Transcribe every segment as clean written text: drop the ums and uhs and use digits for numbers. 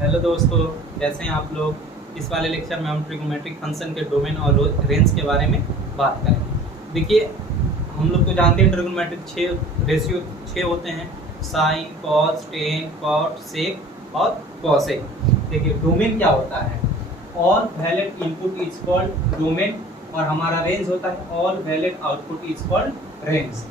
Hello दोस्तों, कैसे हैं आप लोग। इस वाले लेक्चर में हम ट्रिग्नोमेट्रिक फंक्शन के डोमेन और रेंज के बारे में बात करेंगे। देखिए, हम लोग तो जानते हैं ट्रिग्नोमेट्रिक 6 रेशियो 6 होते हैं, साइन, कॉस, टेन, कॉट, सेक और कॉसेक। देखिए डोमेन क्या होता है, all valid input is called domain और हमारा रेंज होता है all valid output is called range.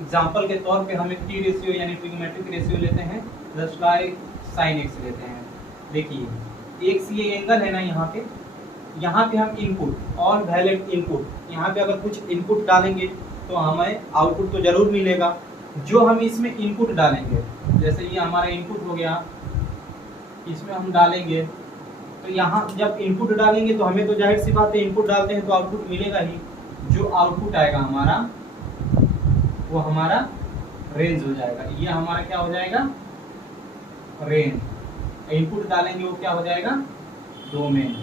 Example के तौर पे हम एक टी रेशियो यानी ट्रिग्नोमेट्रिक रेशियो लेते हैं, जस्ट लाइक साइन एक्स लेते हैं। देखिए एक्स ये एंगल है ना, यहाँ पे हम इनपुट ऑल वैलिड इनपुट, यहाँ पे अगर कुछ इनपुट डालेंगे तो हमें आउटपुट तो जरूर मिलेगा। जो हम इसमें इनपुट डालेंगे, जैसे ये हमारा इनपुट हो गया, इसमें हम डालेंगे तो यहाँ जब इनपुट डालेंगे तो हमें तो जाहिर सी बात है इनपुट डालते हैं तो आउटपुट मिलेगा ही। जो आउटपुट आएगा हमारा वो हमारा रेंज हो जाएगा। ये हमारा क्या हो जाएगा, रेंज। इनपुट डालेंगे वो क्या हो जाएगा, डोमेन।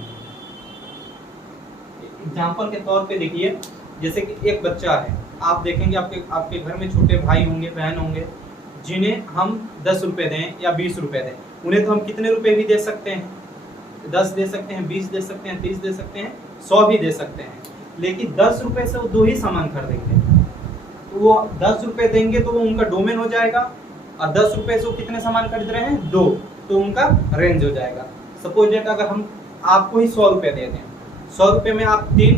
एग्जांपल के तौर पे देखिए, जैसे कि एक बच्चा है, आप देखेंगे आपके घर में छोटे भाई होंगे, बहन होंगे, जिन्हें हम 10 रुपए दें या 20 रुपए दें, उन्हें तो हम कितने रुपए भी दे सकते हैं, 10 दे सकते हैं, 20 दे सकते हैं, 30 दे सकते हैं, 100 भी दे सकते हैं। लेकिन 10 रुपए से वो 2 ही सामान खरीदेंगे, तो वो 10 रुपए देंगे तो वो उनका डोमेन हो जाएगा। और 10 रुपए से वो कितने सामान खरीद रहे हैं, 2, तो उनका रेंज हो जाएगा। सपोज डेट अगर हम आपको ही 100 रुपए दे दें, 100 रुपए में आप 3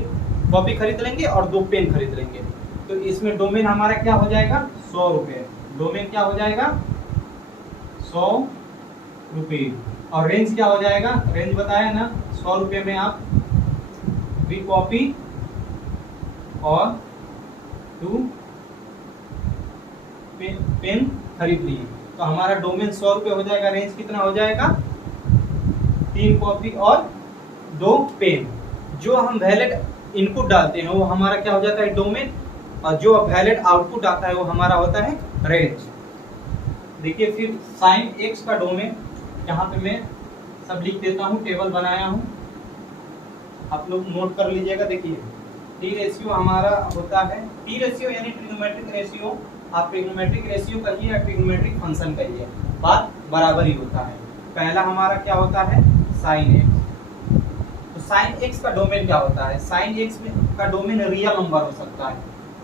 कॉपी खरीद लेंगे और 2 पेन खरीद लेंगे, तो इसमें डोमेन हमारा क्या हो जाएगा, 100 रुपए। डोमेन क्या हो जाएगा, 100 रुपये। और रेंज क्या हो जाएगा, रेंज बताया ना, 100 रुपये में आप 3 कॉपी और 2 पेन खरीद लिए, तो हमारा डोमेन 100 रुपये हो जाएगा। रेंज कितना हो जाएगा, 3 कॉपी और 2 पेन। जो हम वैलिड इनपुट डालते हैं वो हमारा क्या हो जाता है, डोमेन, और जो वैलिड आउटपुट आता है वो हमारा होता है रेंज। देखिए फिर साइन एक्स का डोमेन, यहाँ पे मैं सब लिख देता हूँ, टेबल बनाया हूँ, आप लोग नोट कर लीजिएगा। देखिए टी रेशियो हमारा होता है, टी रेशियो यानी ट्रिग्नोमेट्रिक रेशियो, आप ट्रिग्नोमेट्रिक रेशियो कहिए या ट्रिग्नोमेट्रिक फंक्शन कहिए, बात बराबर ही होता है। पहला हमारा क्या होता है, साइन एक्स। तो साइन एक्स का डोमेन क्या होता है, साइन एक्स का डोमेन रियल नंबर हो सकता है,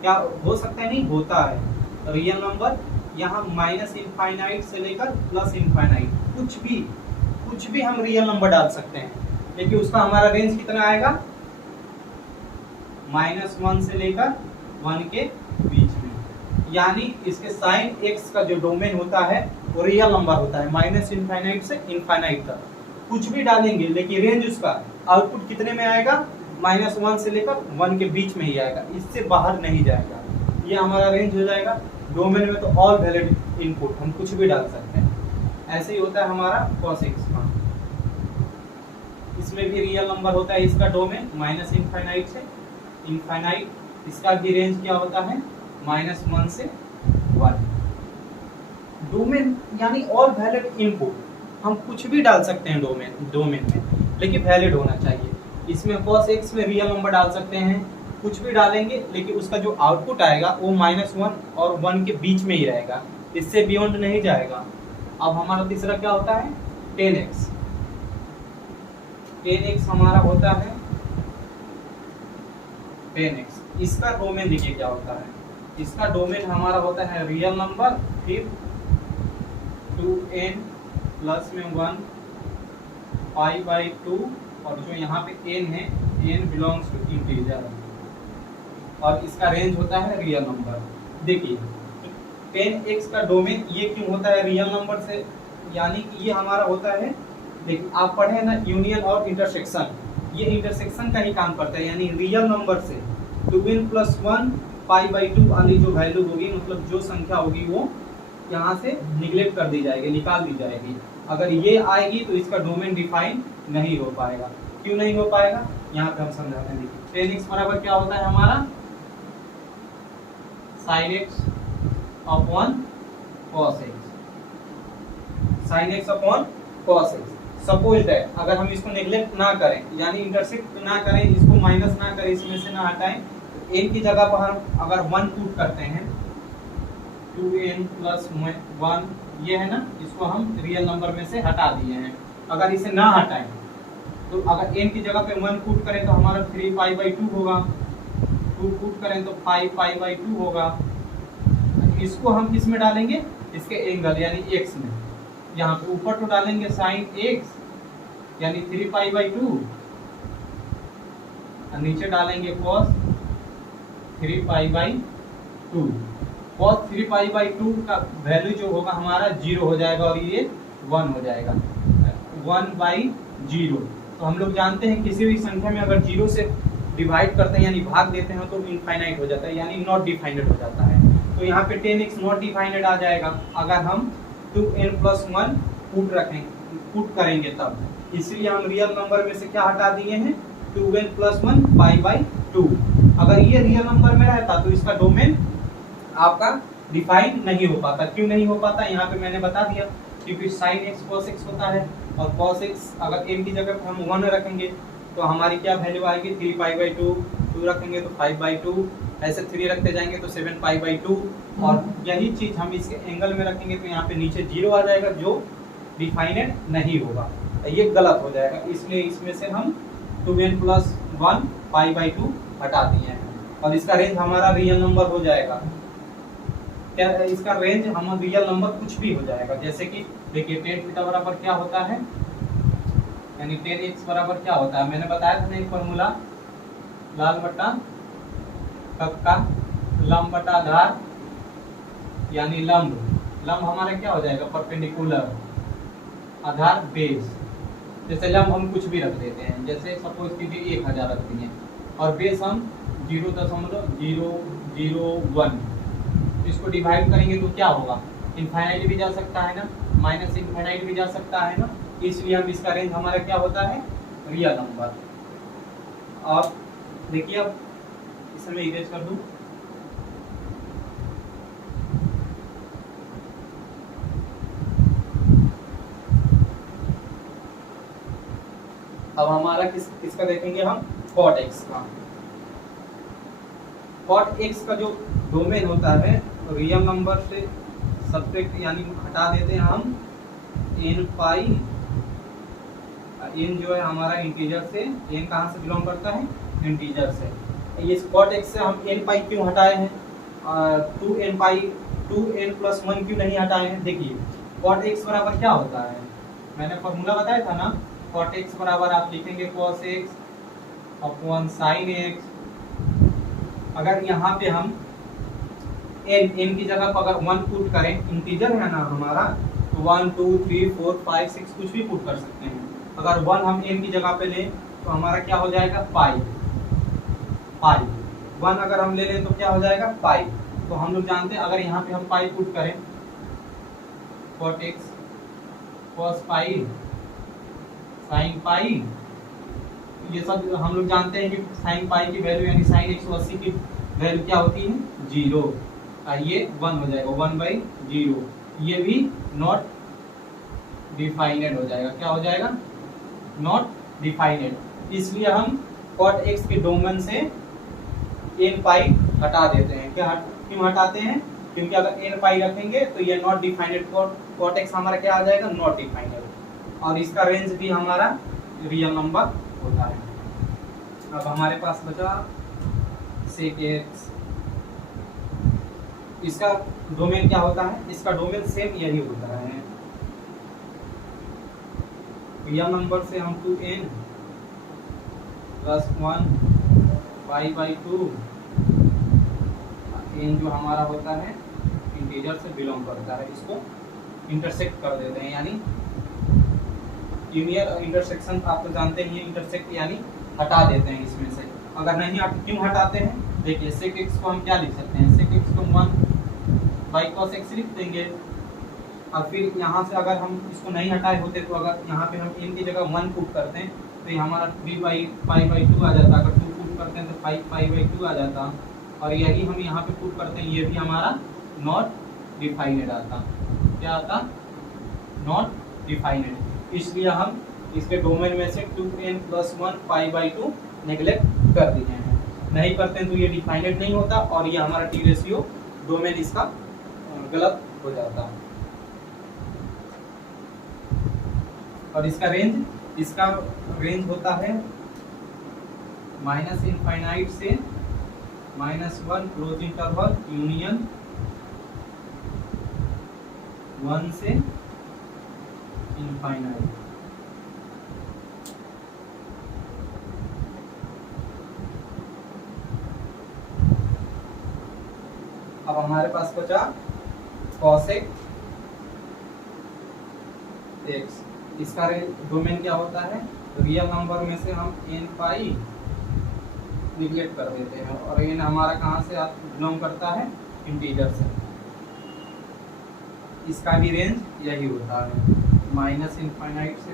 क्या हो सकता है, नहीं होता है रियल नंबर। यहाँ माइनस इनफाइनाइट से लेकर प्लस इनफाइनाइट, कुछ भी हम रियल नंबर डाल सकते हैं, लेकिन उसका हमारा रेंज कितना आएगा, -1 से लेकर 1 के बीच में। यानी इसके साइन एक्स का जो डोमेन होता है वो रियल नंबर होता है, माइनस इनफाइनाइट से इनफाइनाइट तक कुछ भी डालेंगे, लेकिन रेंज उसका आउटपुट कितने में आएगा, -1 से लेकर 1 के बीच में ही आएगा, इससे बाहर नहीं जाएगा। ये हमारा रेंज हो जाएगा। डोमेन में तो ऑल वैलिड इनपुट हम कुछ भी डाल सकते हैं। ऐसे ही होता है हमारा cos x का, इसमें भी रियल नंबर होता है इसका डोमेन, माइनस इनफाइनाइट से इनफाइनाइट। इसका भी रेंज क्या होता है, -1 से 1। डोमेन यानी ऑल वैलिड इनपुट, हम कुछ भी डाल सकते हैं डोमेन में, लेकिन वैलिड होना चाहिए। इसमें cos x में रियल नंबर डाल सकते हैं, कुछ भी डालेंगे, लेकिन उसका जो आउटपुट आएगा वो -1 और 1 के बीच में ही रहेगा, इससे बियॉन्ड नहीं जाएगा। अब हमारा तीसरा क्या होता है, 10x। 10x हमारा होता है 10x। इसका डोमेन देखिए क्या होता है, इसका डोमेन हमारा होता है रियल नंबर, फिर 2n प्लस में 1 π/2, और जो यहाँ पे n है, n बिलोंग्स टू इंटीजर, और इसका रेंज होता है रियल नंबर। देखिए 10x का डोमेन ये क्यों होता है रियल नंबर से, यानी कि ये हमारा होता है, देखिए आप पढ़े ना यूनियन और इंटरसेक्शन, ये इंटरसेक्शन का ही काम करता है। यानी रियल नंबर से 2n + 1 π/2 वाली जो वैल्यू होगी, मतलब जो संख्या होगी, वो यहाँ से निगलेक्ट कर दी जाएगी, निकाल दी जाएगी। अगर ये आएगी तो इसका डोमेन डिफाइन नहीं हो पाएगा। क्यों नहीं हो पाएगा, यहाँ पे हम समझाते हैं। देखिए 10x बराबर क्या होता है हमारा, sin x upon cos x, sin x upon cos x। Suppose that अगर हम इसको नेग्लेक्ट ना करें, यानी इंटरसेक्ट ना करें, इसको माइनस ना करें, इसमें से ना हटाएं, तो n की जगह पर हम अगर 1 पुट करते हैं, 2n + 1 ये है ना, इसको हम रियल नंबर में से हटा दिए हैं। अगर इसे ना हटाएं तो अगर n की जगह पे 1 पुट करें तो हमारा 3 पाई बाई 2 होगा, 2 पुट करें तो 5 पाई बाई 2 होगा। इसको हम किस में डालेंगे, इसके एंगल यानी x में। यहाँ पे ऊपर तो डालेंगे साइन x यानी 3 पाई बाई 2 और नीचे डालेंगे cos 3 pi by 2। cos 3 pi by 2 का वैल्यू जो होगा हमारा 0 हो जाएगा और ये 1 हो जाएगा, 1 बाई 0। तो हम लोग जानते हैं किसी भी संख्या में अगर 0 से डिवाइड करते हैं यानी भाग देते हैं तो इनफाइनाइट हो जाता है यानी नॉट डिफाइनेड हो जाता है। तो यहाँ पे 10x नॉट डिफाइनेड आ जाएगा अगर हम 2n+1 पुट करेंगे तब। इसलिए हम रियल नंबर में से क्या हटा दिए हैं, 2n+1 पाई बाई 2। अगर ये रियल नंबर में रहता तो इसका डोमेन आपका डिफाइन नहीं हो पाता। क्यों नहीं हो पाता, यहाँ पे मैंने बता दिया, क्योंकि sin x cos x होता है और cos x अगर n की जगह पे हम 1 रखेंगे तो हमारी क्या वैल्यू आएगी, 3 पाई बाई 2, 2 रखेंगे तो 5 बाई 2, ऐसे 3 रखते जाएंगे तो 7 पाई बाई 2। और यही चीज हम इसके एंगल में रखेंगे तो यहाँ पे नीचे 0 आ जाएगा जो डिफाइनेड नहीं होगा, ये गलत हो जाएगा। इसलिए इसमें से हम 2n+1 पाई बाई 2 हटा दिए हैं और इसका रेंज हमारा रियल नंबर हो जाएगा। क्या इसका रेंज हम रियल नंबर कुछ भी हो जाएगा, जैसे कि देखिए 10 थीटा बराबर क्या होता है, यानी 10x बराबर क्या होता है, मैंने बताया था ना एक फॉर्मूला, लाल बटा कक्का लंब बटा आधार यानी लंब। लंब हमारा क्या हो जाएगा, परपेंडिकुलर, आधार बेस। जैसे लंब हम कुछ भी रख देते हैं, जैसे सपोज कीजिए 1000 रख दिए और बेस हम 0.001, इसको डिवाइड करेंगे तो क्या होगा, इनफाइनाइट भी जा सकता है ना, माइनस इनफाइनाइट भी जा सकता है ना। इसलिए हम इसका रेंज हमारा क्या होता है, रियल नंबर। और देखिए अब इसे मैं इरेज कर दूं, अब हमारा किसका देखेंगे हम, cot x का। cot x का जो डोमेन होता है रियल नंबर से सब्ट्रैक्ट यानी हटा देते हैं हम n पाई, n जो है हमारा इंटीजर से, n कहाँ से बिलोंग करता है, इंटीजर से। ये cot x से हम n पाई क्यों हटाए हैं, 2n+1 क्यों नहीं हटाए हैं। देखिए cot x बराबर क्या होता है, मैंने फॉर्मूला बताया था ना, cot x बराबर आप लिखेंगे cos x upon sin x। अगर यहाँ पे हम n की जगह पर अगर 1 पुट करें, इंटीजर है ना हमारा, तो 1 2 3 4 5 6 कुछ भी पुट कर सकते हैं। अगर 1 हम n की जगह पे लें तो हमारा क्या हो जाएगा, पाई। 1 अगर हम ले लें तो क्या हो जाएगा, पाई। तो हम लोग जानते हैं अगर यहाँ पे हम पाई पुट करें, cot x cos पाई sin पाई, ये सब हम लोग जानते हैं कि sin पाई की वैल्यू यानी sin 180 की वैल्यू क्या होती है, 0। ये 1 हो जाएगा, 1/0। ये भी नॉट डिफाइनेड हो जाएगा, क्या हो जाएगा, नॉट डिफाइनेड। इसलिए हम cot x के डोमेन से n पाई हटा देते हैं। क्यों हटाते हैं, क्योंकि अगर n पाई रखेंगे तो ये नॉट डिफाइनेड, cot x हमारा क्या आ जाएगा, नॉट डिफाइनेड। और इसका रेंज भी हमारा रियल नंबर होता है। अब हमारे पास बचा sec x, इसका डोमेन क्या होता है, इसका डोमेन सेम यही होता है। रियल नंबर से हम 2n+1 पाई बाई 2, n जो हमारा होता है इंटीजर से बिलोंग करता है, इसको इंटरसेक्ट कर देते हैं, यानी यूनियर इंटरसेक्शन आप तो जानते ही हैं, इंटरसेक्ट यानी हटा देते हैं इसमें से। अगर नहीं क्यों हटाते हैं, देखिए sec x को हम क्या लिख सकते हैं, sec x को 1/cos x लिख देंगे। और फिर यहाँ से अगर हम इसको नहीं हटाए होते तो अगर यहाँ पे हम n की जगह 1 पुट करते हैं तो ये हमारा 3/π/2 आ जाता। अगर 2 पुट करते हैं तो 5π/2 आ जाता। और यही हम यहाँ पे पुट करते हैं, ये भी हमारा नॉट डिफाइनेड आता। क्या आता, नॉट डिफाइनेड। इसलिए हम इसके डोमेन में से 2n+1 π/2 नेग्लेक्ट कर दिए हैं। नहीं करते हैं तो ये डिफाइनेड नहीं होता और ये हमारा टी रेशियो डोमेन इसका गलत हो जाता है। और इसका रेंज होता है माइनस इनफाइनाइट से -1 क्लोज इंटरवल यूनियन 1 से इनफाइनाइट। अब हमारे पास बचा cosec x। इसका डोमेन क्या होता है, रियल नंबर में से हम n पाई निगलेक्ट कर देते हैं और n हमारा कहाँ से बिलोंग करता है, इंटीजर से। इसका भी रेंज यही होता है माइनस इनफाइनाइट से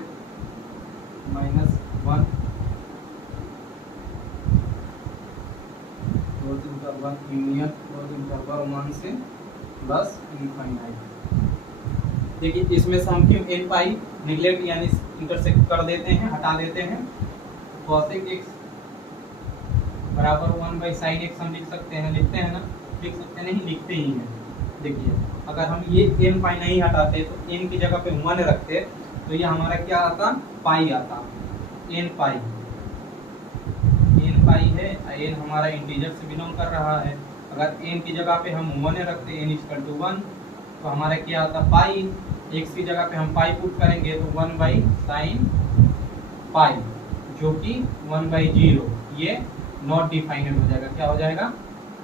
-1 close interval union close interval 1 से प्लस इनफाइनाइट। देखिए इसमें से हम क्यों n पाई निगलेक्ट यानी इंटरसेक्ट कर देते हैं, हटा देते हैं। cosec x बराबर 1/sin x हम लिख सकते हैं, लिखते हैं ना, लिख सकते नहीं, लिखते ही हैं। देखिए अगर हम ये n पाई नहीं हटाते तो n की जगह पे 1 रखते तो ये हमारा क्या आता, पाई आता, n पाई है। n हमारा इंटीजर से बिलोंग कर रहा है। अगर n की जगह पे हम 1 रखते n = 1 तो हमारा क्या आता, पाई। x की जगह पे हम पाई पुट करेंगे तो 1/sin पाई जो कि 1/0, ये नॉट डिफाइनेड हो जाएगा। क्या हो जाएगा,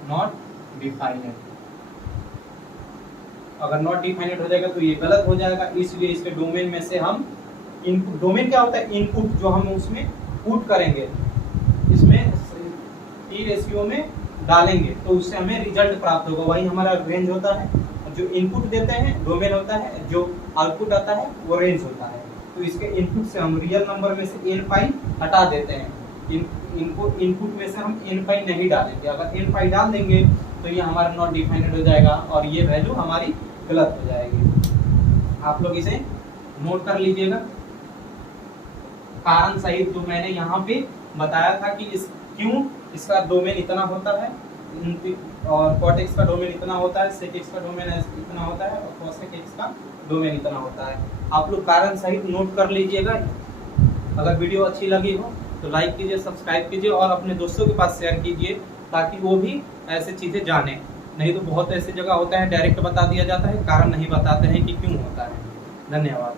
नॉट डिफाइनेड। अगर नॉट डिफाइनेड हो जाएगा तो ये गलत हो जाएगा, इसलिए इसके डोमेन में से हम इनपुट, डोमेन क्या होता है, इनपुट जो हम उसमें पुट करेंगे, इसमें टी रेशियो में डालेंगे तो उससे हमें रिजल्ट प्राप्त होगा, वही हमारा रेंज होता है। जो इनपुट देते हैं डोमेन होता है, जो आउटपुट आता है वो रेंज होता है। तो इसके इनपुट से हम रियल नंबर में से n पाई हटा देते हैं, इनपुट में से हम n पाई नहीं डालेंगे। अगर n पाई डाल देंगे तो ये हमारा नॉट डिफाइनेड हो जाएगा और ये वैल्यू हमारी गलत हो जाएगी। आप लोग इसे नोट कर लीजिएगा। कारण सहित जो मैंने यहाँ पे बताया था कि क्यों इसका डोमेन इतना होता है और cot x का डोमेन इतना होता है, sec x का डोमेन इतना होता है और cosec x का डोमेन इतना होता है। आप लोग कारण सहित नोट कर लीजिएगा। अगर वीडियो अच्छी लगी हो तो लाइक कीजिए, सब्सक्राइब कीजिए और अपने दोस्तों के पास शेयर कीजिए ताकि वो भी ऐसे चीज़ें जाने। नहीं तो बहुत ऐसी जगह होता है डायरेक्ट बता दिया जाता है, कारण नहीं बताते हैं कि क्यों होता है। धन्यवाद।